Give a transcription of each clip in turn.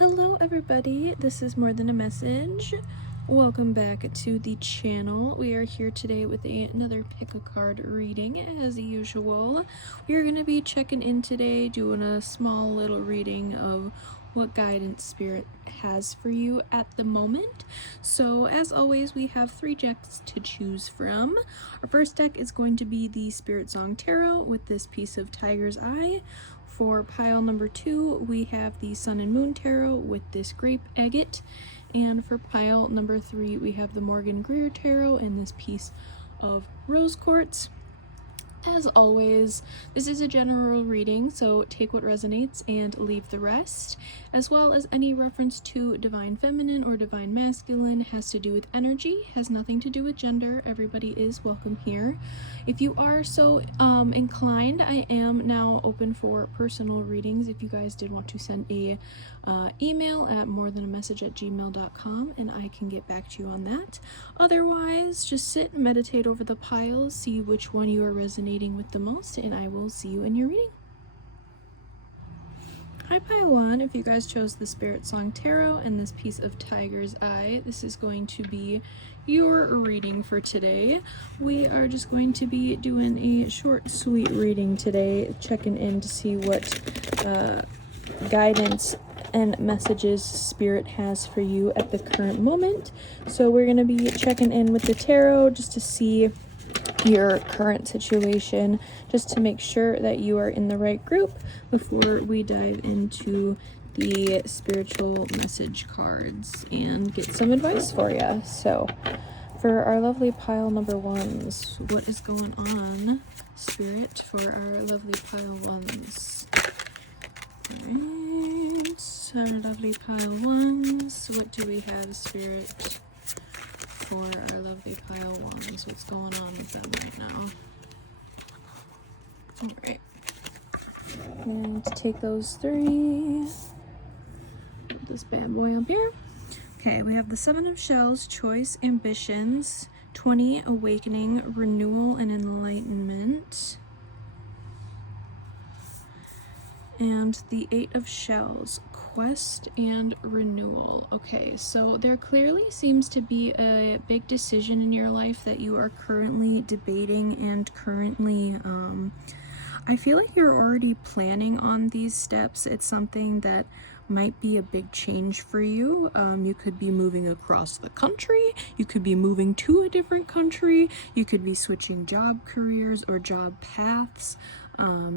Hello everybody, this is More Than a Message. Welcome back to the channel. We are here today with another pick a card reading as usual. We are going to be checking in today, doing a small little reading of what guidance spirit has for you at the moment. So as always, we have 3 decks to choose from. Our first deck is going to be the Spirit Song Tarot with this piece of Tiger's Eye. For pile number 2, we have the Sun and Moon Tarot with this grape agate. And for pile number 3, we have the Morgan Greer Tarot and this piece of rose quartz. As always, this is a general reading, so take what resonates and leave the rest, as well as any reference to divine feminine or divine masculine has to do with energy, has nothing to do with gender. Everybody is welcome here. If you are so inclined, I am now open for personal readings. If you guys did want to send a email at morethanamessage@gmail.com and I can get back to you on that. Otherwise, just sit and meditate over the piles, see which one you are resonating with the most, and I will see you in your reading. Hi pile 1, if you guys chose the Spirit Song Tarot and this piece of Tiger's Eye, this is going to be your reading for today. We are just going to be doing a short, sweet reading today, checking in to see what guidance and messages Spirit has for you at the current moment. So we're going to be checking in with the tarot just to see your current situation, just to make sure that you are in the right group before we dive into the spiritual message cards and get some advice for you. So for our lovely pile number 1s, what is going on, Spirit, for our lovely pile 1s? Alright, our lovely pile 1s, what do we have, Spirit, for our lovely pile 1s? What's going on with them right now? Alright, and to take those 3, put this bad boy up here. Okay, we have the 7 of Shells, Choice, Ambitions, 20, Awakening, Renewal, and Enlightenment. And the 8 of Shells, Quest and Renewal. Okay, so there clearly seems to be a big decision in your life that you are currently debating and currently, I feel like you're already planning on these steps. It's something that might be a big change for you. You could be moving across the country, you could be moving to a different country, you could be switching job careers or job paths.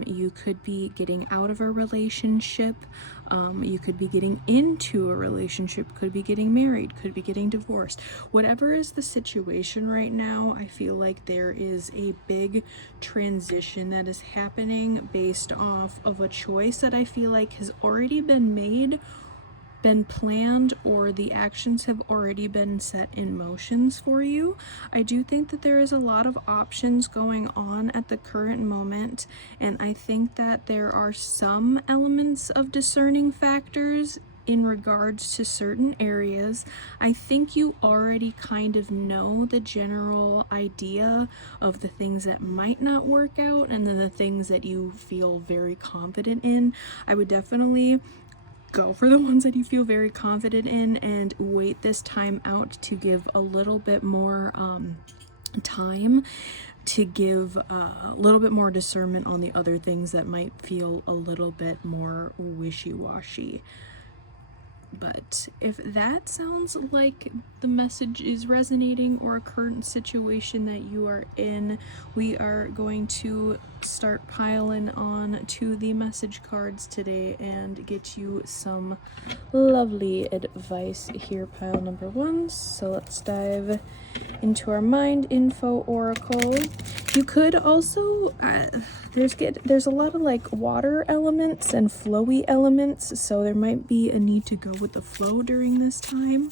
You could be getting out of a relationship, you could be getting into a relationship, could be getting married, could be getting divorced. Whatever is the situation right now, I feel like there is a big transition that is happening based off of a choice that I feel like has already been made, been planned, or the actions have already been set in motions for you. I do think that there is a lot of options going on at the current moment, and I think that there are some elements of discerning factors in regards to certain areas. I think you already kind of know the general idea of the things that might not work out and then the things that you feel very confident in. I would definitely go for the ones that you feel very confident in and wait this time out to give a little bit more time to give a little bit more discernment on the other things that might feel a little bit more wishy-washy. But if that sounds like the message is resonating or a current situation that you are in, we are going to start piling on to the message cards today and get you some lovely advice here, pile number 1. So let's dive into our mind info oracle. You could also there's a lot of like water elements and flowy elements, so there might be a need to go with the flow during this time.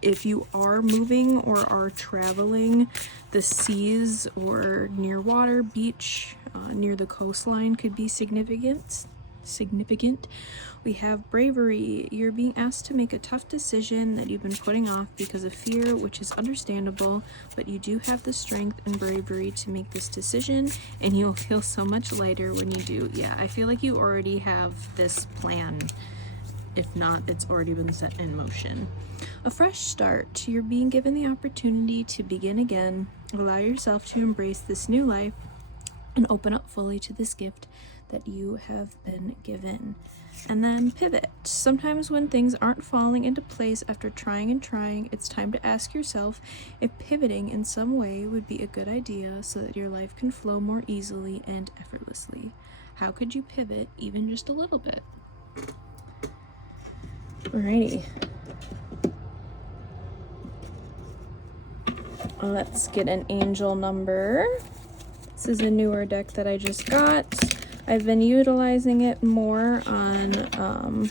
If you are moving or are traveling, the seas or near water, beach, near the coastline could be significant. We have bravery. You're being asked to make a tough decision that you've been putting off because of fear, which is understandable, but you do have the strength and bravery to make this decision, and you'll feel so much lighter when you do. Yeah, I feel like you already have this plan If not, it's already been set in motion. A fresh start. You're being given the opportunity to begin again. Allow yourself to embrace this new life and open up fully to this gift that you have been given. And then pivot. Sometimes when things aren't falling into place after trying and trying, it's time to ask yourself if pivoting in some way would be a good idea so that your life can flow more easily and effortlessly. How could you pivot even just a little bit? Alrighty. Let's get an angel number. This is a newer deck that I just got. I've been utilizing it more on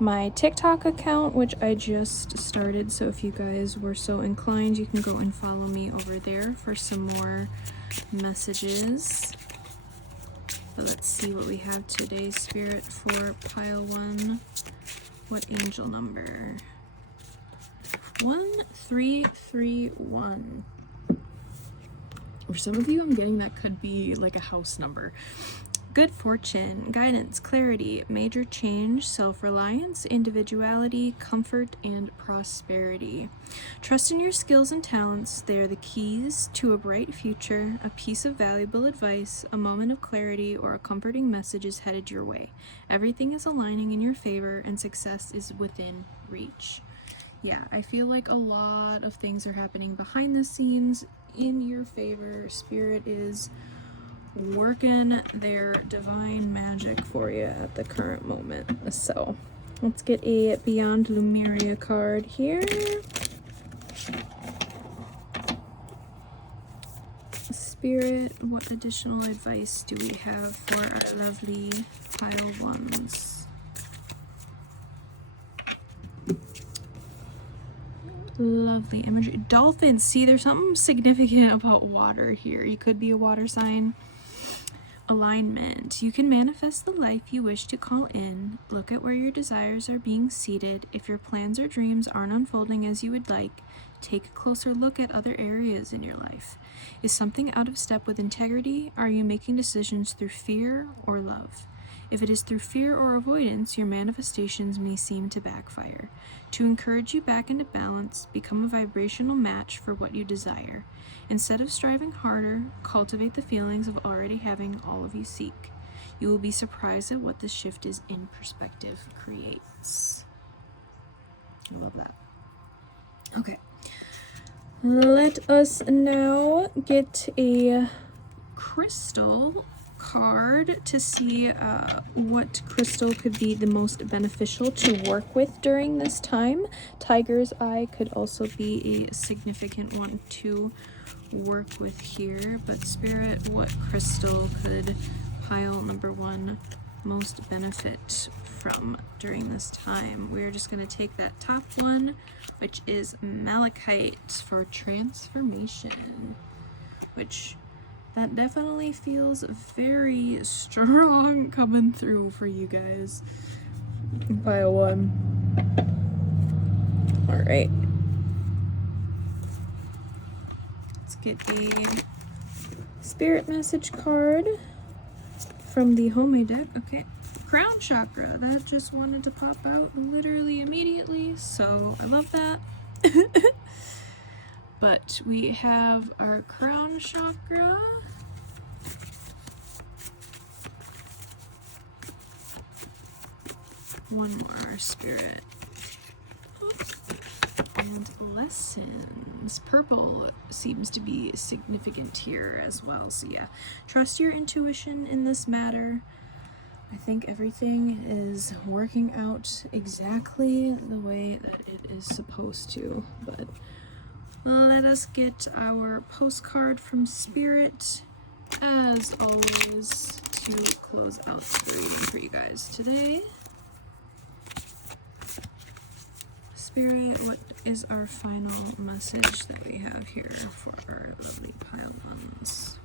my TikTok account, which I just started. So if you guys were so inclined, you can go and follow me over there for some more messages. But let's see what we have today, Spirit, for pile 1. What angel number? 1331. For some of you, I'm getting that could be like a house number. Good fortune, guidance, clarity, major change, self-reliance, individuality, comfort, and prosperity. Trust in your skills and talents. They are the keys to a bright future. A piece of valuable advice, a moment of clarity, or a comforting message is headed your way. Everything is aligning in your favor, and success is within reach. Yeah, I feel like a lot of things are happening behind the scenes in your favor. Spirit is working their divine magic for you at the current moment. So let's get a Beyond Lumeria card here. Spirit, what additional advice do we have for our lovely pile 1s? Lovely imagery. Dolphins. See, there's something significant about water here. You could be a water sign. Alignment. You can manifest the life you wish to call in. Look at where your desires are being seated. If your plans or dreams aren't unfolding as you would like, take a closer look at other areas in your life. Is something out of step with integrity? Are you making decisions through fear or love? If it is through fear or avoidance, your manifestations may seem to backfire. To encourage you back into balance, become a vibrational match for what you desire. Instead of striving harder, cultivate the feelings of already having all of you seek. You will be surprised at what this shift is in perspective creates. I love that. Okay. Let us now get a crystal card to see what crystal could be the most beneficial to work with during this time. Tiger's Eye could also be a significant one to work with here, but Spirit, what crystal could pile number 1 most benefit from during this time? We're just going to take that top one, which is Malachite for transformation, which that definitely feels very strong coming through for you guys. Pile 1. All right. Let's get a spirit message card from the homemade deck. Okay. Crown chakra. That just wanted to pop out literally immediately, so I love that. But we have our crown chakra. One more, Spirit. And lessons. Purple seems to be significant here as well. So yeah, trust your intuition in this matter. I think everything is working out exactly the way that it is supposed to. But let us get our postcard from Spirit, as always, to close out the reading for you guys today. Spirit, what is our final message that we have here for our lovely piled 1s?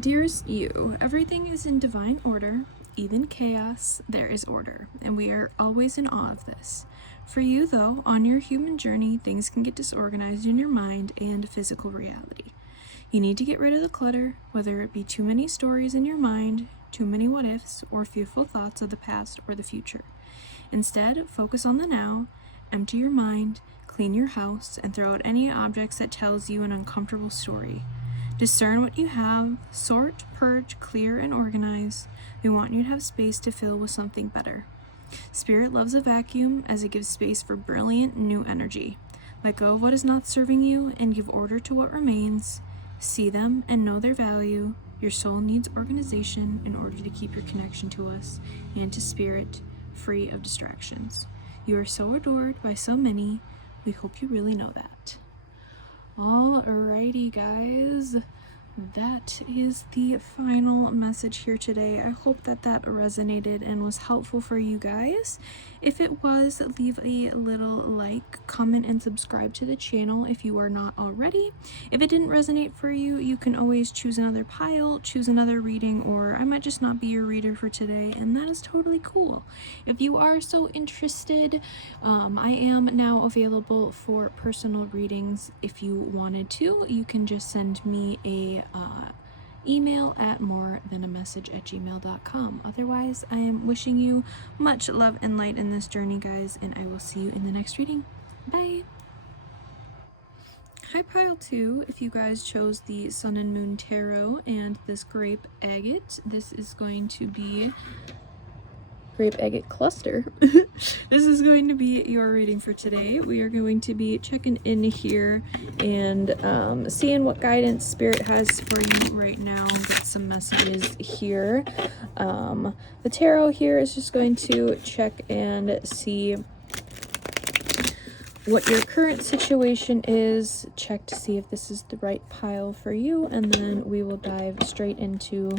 Dearest you, everything is in divine order. Even chaos, there is order, and we are always in awe of this. For you, though, on your human journey, things can get disorganized in your mind and physical reality. You need to get rid of the clutter, whether it be too many stories in your mind, too many what ifs or fearful thoughts of the past or the future. Instead, focus on the now, empty your mind, clean your house, and throw out any objects that tells you an uncomfortable story. Discern what you have, sort, purge, clear, and organize. We want you to have space to fill with something better. Spirit loves a vacuum as it gives space for brilliant new energy. Let go of what is not serving you and give order to what remains. See them and know their value. Your soul needs organization in order to keep your connection to us and to spirit free of distractions. You are so adored by so many. We hope you really know that. Alrighty, guys. That is the final message here today. I hope that resonated and was helpful for you guys. If it was, leave a little like, comment, and subscribe to the channel if you are not already. If it didn't resonate for you, you can always choose another pile, choose another reading, or I might just not be your reader for today, and that is totally cool. If you are so interested, I am now available for personal readings. If you wanted to, you can just send me a email at morethanamessage@gmail.com. Otherwise, I am wishing you much love and light in this journey, guys, and I will see you in the next reading. Bye! Hi, Pile 2. If you guys chose the Sun and Moon Tarot and this Grape Agate, this is going to be Grape Agate Cluster. This is going to be your reading for today. We are going to be checking in here and seeing what guidance Spirit has for you right now. Got some messages here. The tarot here is just going to check and see what your current situation is, check to see if this is the right pile for you, and then we will dive straight into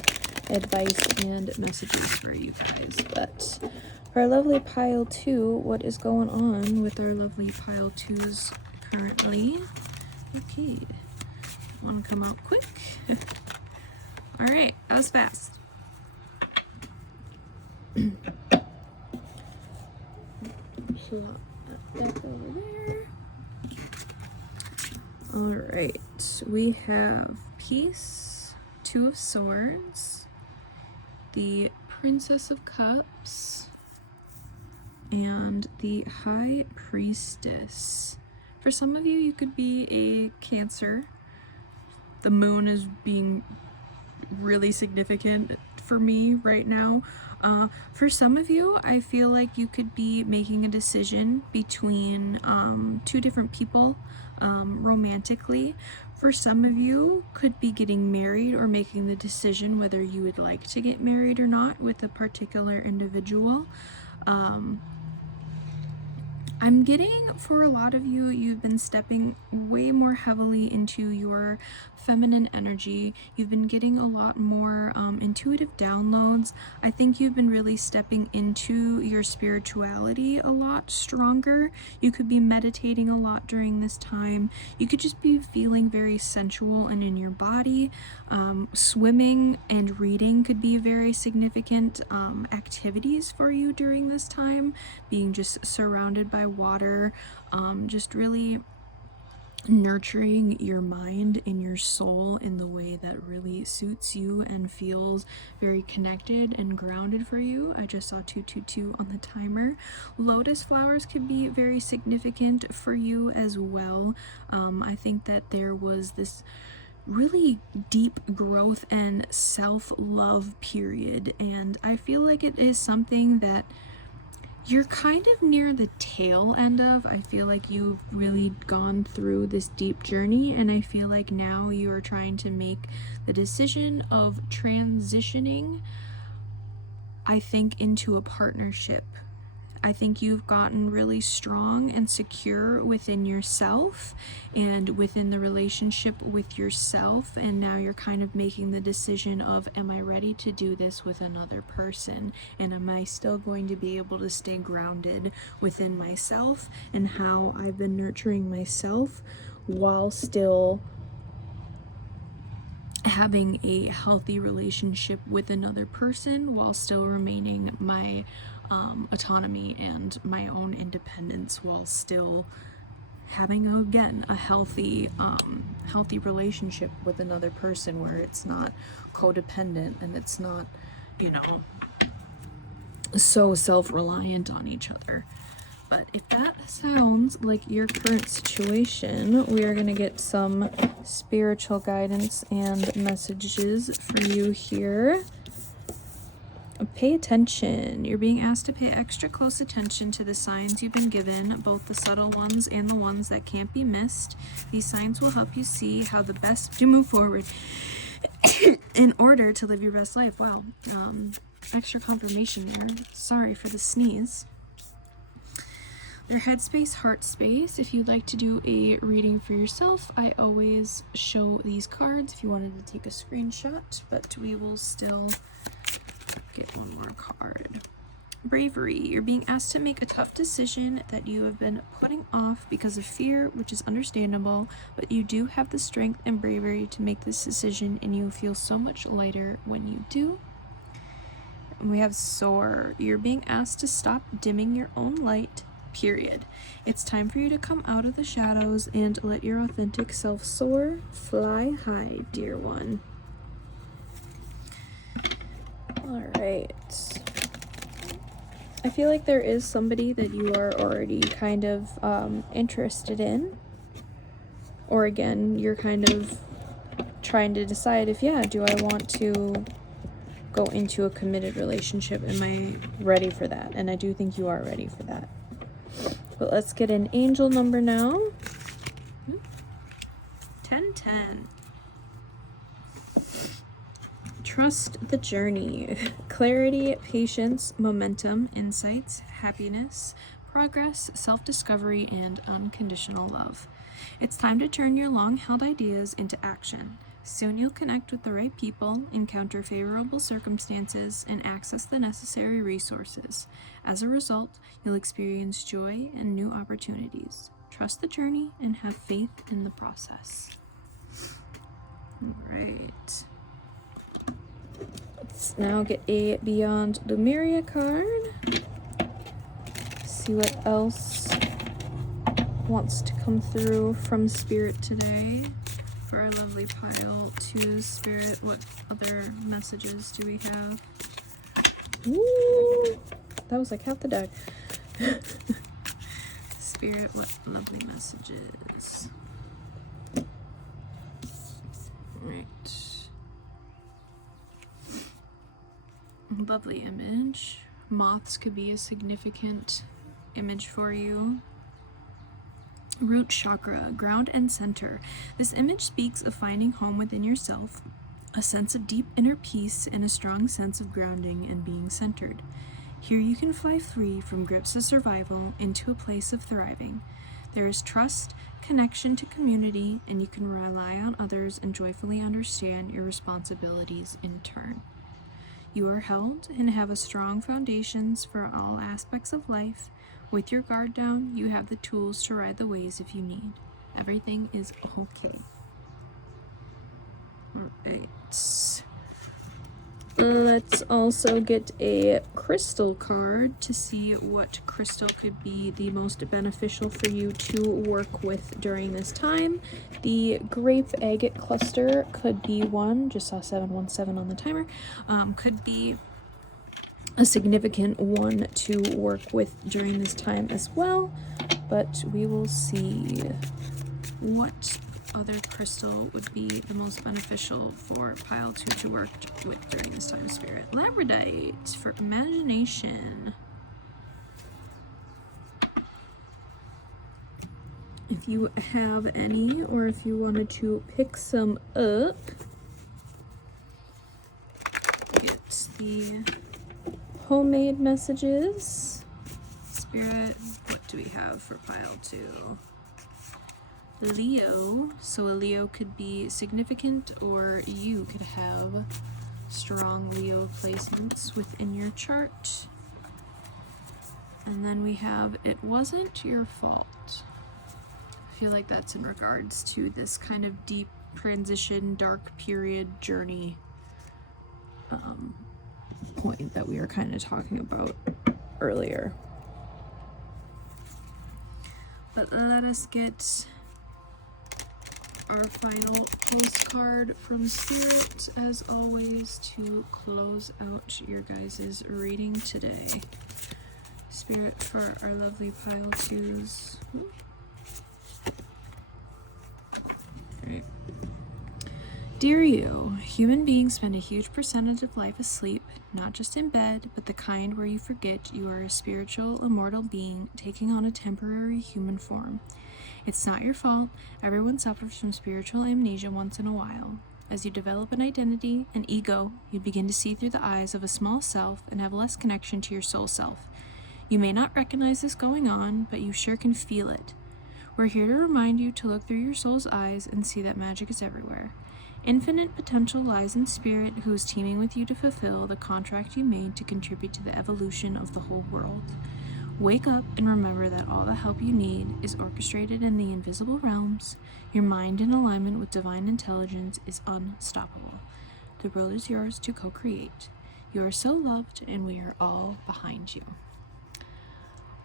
advice and messages for you guys. But for our lovely pile 2, what is going on with our lovely pile 2s currently? Okay, want to come out quick? All right, that was fast. So deck over there. All right, we have Peace, Two of Swords, the Princess of Cups, and the High Priestess. For some of you, you could be a Cancer. The moon is being really significant for me right now. For some of you, I feel like you could be making a decision between two different people romantically. For some of you, could be getting married or making the decision whether you would like to get married or not with a particular individual. I'm getting, for a lot of you, you've been stepping way more heavily into your feminine energy. You've been getting a lot more intuitive downloads. I think you've been really stepping into your spirituality a lot stronger. You could be meditating a lot during this time. You could just be feeling very sensual and in your body. Swimming and reading could be very significant activities for you during this time. Being just surrounded by water, just really nurturing your mind and your soul in the way that really suits you and feels very connected and grounded for you. I just saw 222 on the timer. Lotus flowers could be very significant for you as well. I think that there was this really deep growth and self-love period, and I feel like it is something that you're kind of near the tail end of. I feel like you've really gone through this deep journey, and I feel like now you are trying to make the decision of transitioning, I think, into a partnership. I think you've gotten really strong and secure within yourself and within the relationship with yourself, and now you're kind of making the decision of, am I ready to do this with another person, and am I still going to be able to stay grounded within myself and how I've been nurturing myself while still having a healthy relationship with another person, while still remaining my autonomy and my own independence, while still having a healthy relationship with another person where it's not codependent and it's not you know, so self-reliant on each other. But if that sounds like your current situation, we are going to get some spiritual guidance and messages for you here. Pay attention. You're being asked to pay extra close attention to the signs you've been given, both the subtle ones and the ones that can't be missed. These signs will help you see how the best to move forward in order to live your best life. Wow. Extra confirmation there. Sorry for the sneeze. Their headspace, heart space. If you'd like to do a reading for yourself, I always show these cards if you wanted to take a screenshot, but we will still get one more card. Bravery. You're being asked to make a tough decision that you have been putting off because of fear, which is understandable, but you do have the strength and bravery to make this decision, and you feel so much lighter when you do. And we have Soar. You're being asked to stop dimming your own light, period. It's time for you to come out of the shadows and let your authentic self soar. Fly high, dear one. All right. I feel like there is somebody that you are already kind of interested in. Or again, you're kind of trying to decide if, yeah, do I want to go into a committed relationship? Am I ready for that? And I do think you are ready for that. But let's get an angel number now. 1010. Trust the journey. Clarity, patience, momentum, insights, happiness, progress, self-discovery, and unconditional love. It's time to turn your long-held ideas into action. Soon you'll connect with the right people, encounter favorable circumstances, and access the necessary resources. As a result, you'll experience joy and new opportunities. Trust the journey and have faith in the process. All right. Let's now get a Beyond Lemuria card. See what else wants to come through from Spirit today for our lovely pile 2. Spirit, what other messages do we have? Ooh, that was like half the deck. Spirit, what lovely messages. Right. Lovely image. Moths could be a significant image for you. Root chakra, ground and center. This image speaks of finding home within yourself, a sense of deep inner peace, and a strong sense of grounding and being centered. Here you can fly free from grips of survival into a place of thriving. There is trust, connection to community, and you can rely on others and joyfully understand your responsibilities in turn. You are held and have a strong foundations for all aspects of life. With your guard down, you have the tools to ride the waves if you need. Everything is okay. Alright. Let's also get a crystal card to see what crystal could be the most beneficial for you to work with during this time. The grape agate cluster could be one. Just saw 717 on the timer. Could be a significant one to work with during this time as well, but we will see what other crystal would be the most beneficial for pile 2 to work with during this time. Spirit. Labradorite for imagination. If you have any, or if you wanted to pick some up, get the homemade messages. Spirit, what do we have for pile 2? Leo. So a Leo could be significant, or you could have strong Leo placements within your chart. And then we have it wasn't your fault. I feel like that's in regards to this kind of deep transition, dark period journey point that we were kind of talking about earlier. But let us get our final postcard from Spirit, as always, to close out your guys' reading today. Spirit, for our lovely pile twos. Right. Dear you, human beings spend a huge percentage of life asleep, not just in bed, but the kind where you forget you are a spiritual, immortal being taking on a temporary human form. It's not your fault. Everyone suffers from spiritual amnesia once in a while. As you develop an identity, an ego, you begin to see through the eyes of a small self and have less connection to your soul self. You may not recognize this going on, but you sure can feel it. We're here to remind you to look through your soul's eyes and see that magic is everywhere. Infinite potential lies in Spirit, who is teaming with you to fulfill the contract you made to contribute to the evolution of the whole world. Wake up and remember that all the help you need is orchestrated in the invisible realms. Your mind in alignment with divine intelligence is unstoppable. The world is yours to co-create. You are so loved, and we are all behind you.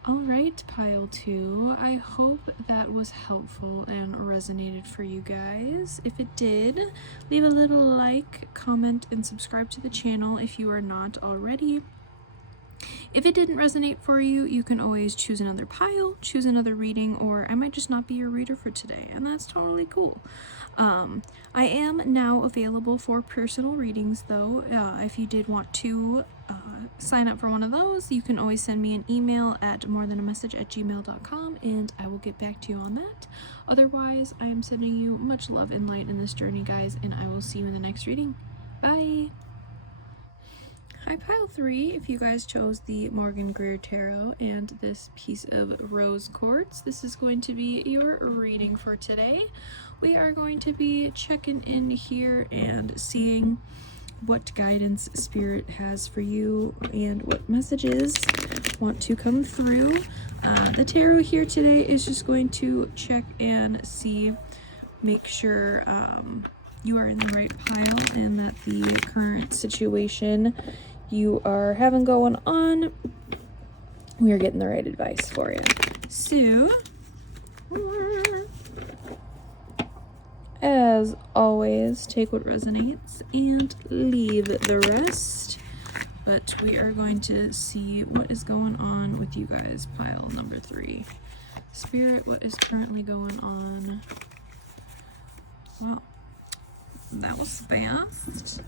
Alright, pile 2, I hope that was helpful and resonated for you guys. If it did, leave a little like, comment, and subscribe to the channel if you are not already. If it didn't resonate for you, you can always choose another pile, choose another reading, or I might just not be your reader for today, and that's totally cool. I am now available for personal readings, though. If you did want to sign up for one of those, you can always send me an email at morethanamessage@gmail.com, and I will get back to you on that. Otherwise, I am sending you much love and light in this journey, guys, and I will see you in the next reading. Bye! Hi, pile 3, if you guys chose the Morgan Greer Tarot and this piece of rose quartz, this is going to be your reading for today. We are going to be checking in here and seeing what guidance Spirit has for you and what messages want to come through. The tarot here today is just going to check and see, make sure you are in the right pile and that the current situation you are having going on, we are getting the right advice for you. So, as always, take what resonates and leave the rest. But we are going to see what is going on with you guys, pile number 3. Spirit, what is currently going on? Well, that was fast.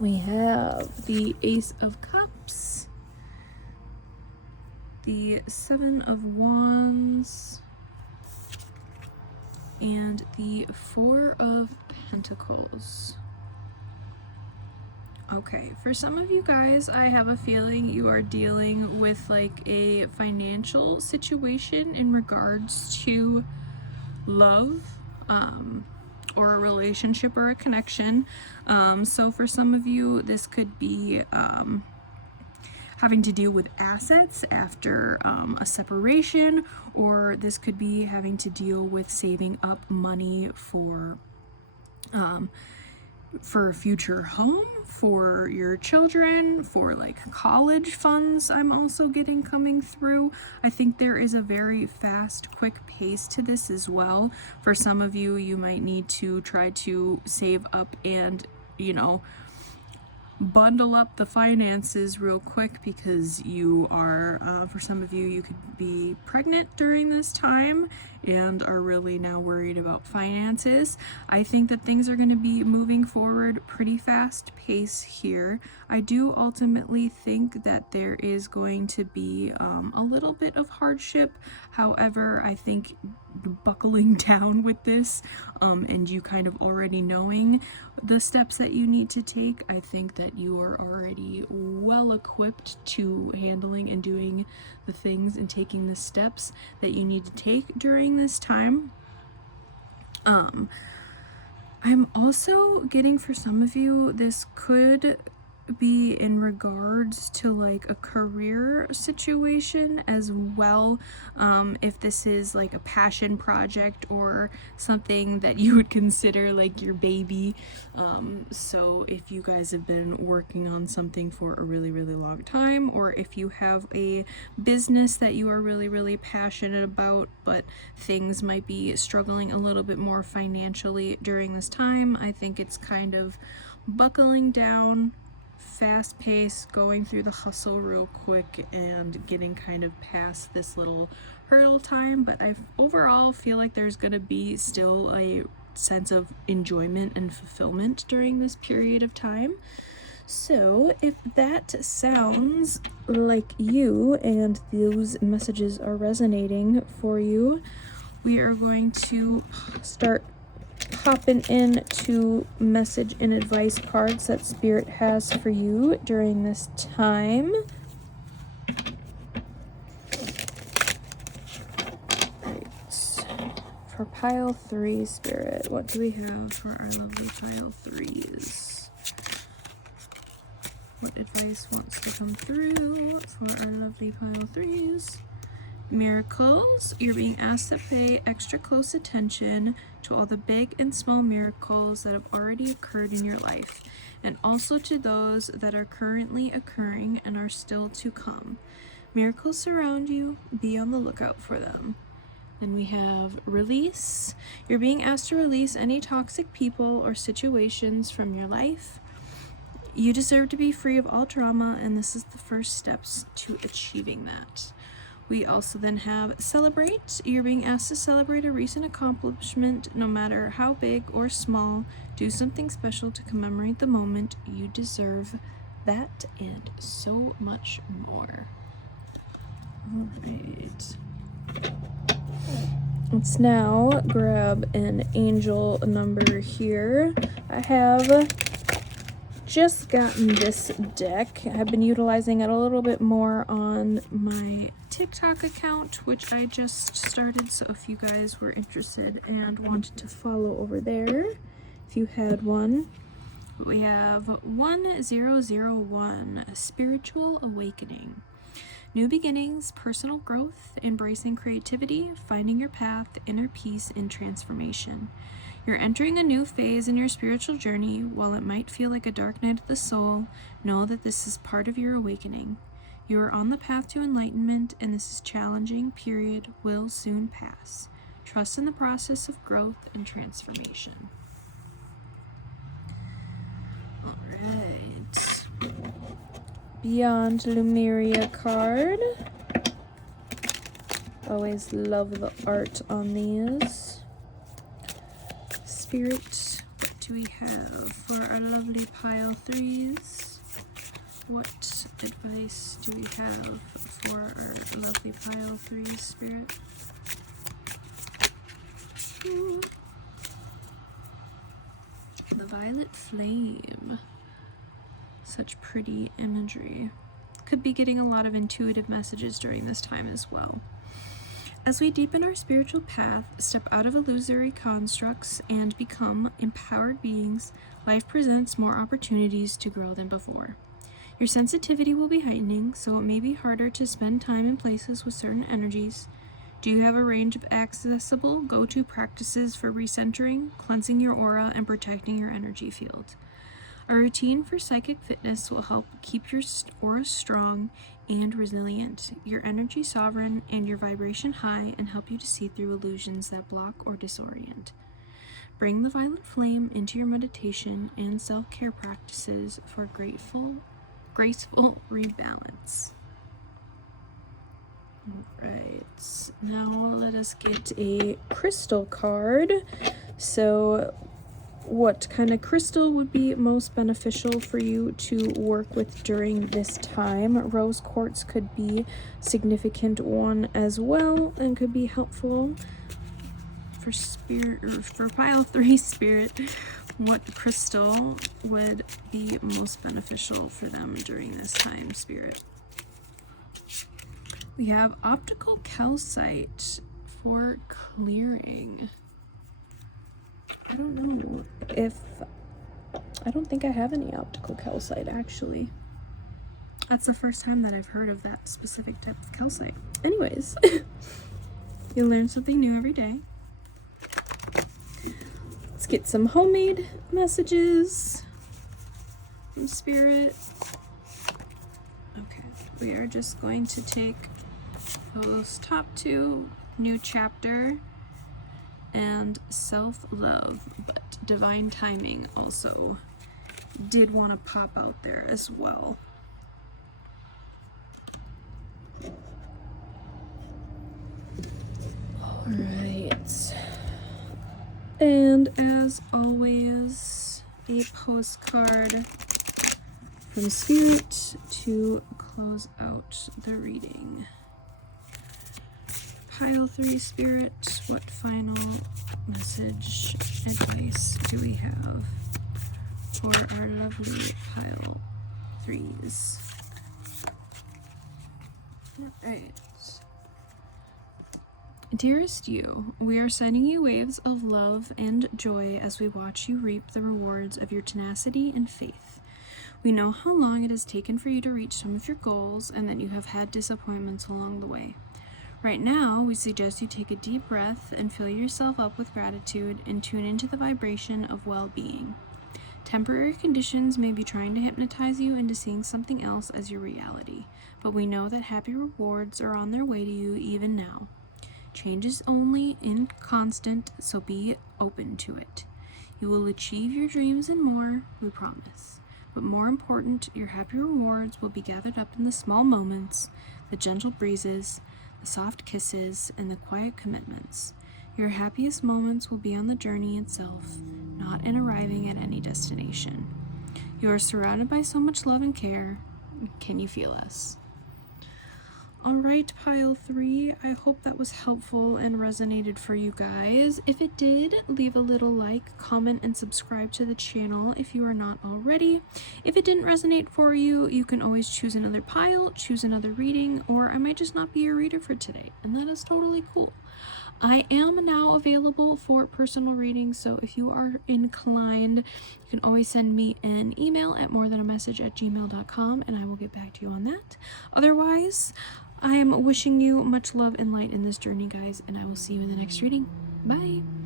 We have the Ace of Cups, the 7 of Wands, and the 4 of Pentacles. Okay, for some of you guys, I have a feeling you are dealing with like a financial situation in regards to love, or a relationship or a connection. So for some of you, this could be having to deal with assets after a separation, or this could be having to deal with saving up money for a future home, for your children, for like college funds. I'm also getting coming through. I think there is a very fast, quick pace to this as well. For some of you, you might need to try to save up and, you know, bundle up the finances real quick, because you are, for some of you, you could be pregnant during this time and are really now worried about finances. I think that things are going to be moving forward pretty fast pace here. I do ultimately think that there is going to be a little bit of hardship. However, I think buckling down with this and you kind of already knowing the steps that you need to take, I think that you are already well equipped to handling and doing the things and taking the steps that you need to take during this time. I'm also getting, for some of you, this could be in regards to like a career situation as well. If this is like a passion project or something that you would consider like your baby. So if you guys have been working on something for a really, really long time, or if you have a business that you are really, really passionate about, but things might be struggling a little bit more financially during this time, I think it's kind of buckling down, fast pace, going through the hustle real quick and getting kind of past this little hurdle time. But I overall feel like there's gonna be still a sense of enjoyment and fulfillment during this period of time. So if that sounds like you and those messages are resonating for you, we are going to start popping into message and advice cards that Spirit has for you during this time. Right. For pile 3, Spirit, what do we have for our lovely pile 3s? What advice wants to come through for our lovely pile 3s? Miracles. You're being asked to pay extra close attention to all the big and small miracles that have already occurred in your life, and also to those that are currently occurring and are still to come. Miracles surround you. Be on the lookout for them. Then we have release. You're being asked to release any toxic people or situations from your life. You deserve to be free of all trauma, and this is the first steps to achieving that. We also then have celebrate. You're being asked to celebrate a recent accomplishment, no matter how big or small. Do something special to commemorate the moment. You deserve that and so much more. All right. Let's now grab an angel number here. I have just gotten this deck. I've been utilizing it a little bit more on my TikTok account, which I just started, so if you guys were interested and wanted to follow over there, if you had one. We have 1001, Spiritual Awakening. New beginnings, personal growth, embracing creativity, finding your path, inner peace, and transformation. You're entering a new phase in your spiritual journey. While it might feel like a dark night of the soul, know that this is part of your awakening. You are on the path to enlightenment, and this challenging period will soon pass. Trust in the process of growth and transformation. All right. Beyond Lumeria card. Always love the art on these. Spirit, what do we have for our lovely pile 3s? What advice do we have for our lovely pile 3s, Spirit? Ooh. The violet flame. Such pretty imagery. Could be getting a lot of intuitive messages during this time as well. As we deepen our spiritual path, step out of illusory constructs, and become empowered beings, life presents more opportunities to grow than before. Your sensitivity will be heightening, so it may be harder to spend time in places with certain energies. Do you have a range of accessible go-to practices for recentering, cleansing your aura, and protecting your energy field? A routine for psychic fitness will help keep your aura strong and resilient, your energy sovereign, and your vibration high, and help you to see through illusions that block or disorient. Bring the violet flame into your meditation and self-care practices for graceful rebalance. Alright, now let us get a crystal card. So what kind of crystal would be most beneficial for you to work with during this time? Rose quartz could be a significant one as well and could be helpful. For spirit, or for pile 3, Spirit, what crystal would be most beneficial for them during this time, Spirit? We have optical calcite for clearing. I don't know if I don't think I have any optical calcite, actually. That's the first time that I've heard of that specific type of calcite. Anyways, you learn something new every day. Let's get some homemade messages from Spirit. Okay, we are just going to take those top two, new chapter and self-love, but divine timing also did want to pop out there as well. All right, and as always, a postcard from Spirit to close out the reading. Pile 3, Spirit, what final message, advice do we have for our lovely pile 3s? Alright. Dearest you, we are sending you waves of love and joy as we watch you reap the rewards of your tenacity and faith. We know how long it has taken for you to reach some of your goals and that you have had disappointments along the way. Right now, we suggest you take a deep breath and fill yourself up with gratitude and tune into the vibration of well-being. Temporary conditions may be trying to hypnotize you into seeing something else as your reality, but we know that happy rewards are on their way to you even now. Change is only inconstant, so be open to it. You will achieve your dreams and more, we promise. But more important, your happy rewards will be gathered up in the small moments, the gentle breezes, the soft kisses, and the quiet commitments. Your happiest moments will be on the journey itself, not in arriving at any destination. You are surrounded by so much love and care. Can you feel us? Alright, pile 3, I hope that was helpful and resonated for you guys. If it did, leave a little like, comment, and subscribe to the channel if you are not already. If it didn't resonate for you, you can always choose another pile, choose another reading, or I might just not be your reader for today, and that is totally cool. I am now available for personal readings, so if you are inclined, you can always send me an email at morethanamessage@gmail.com, and I will get back to you on that. Otherwise, I am wishing you much love and light in this journey, guys, and I will see you in the next reading. Bye!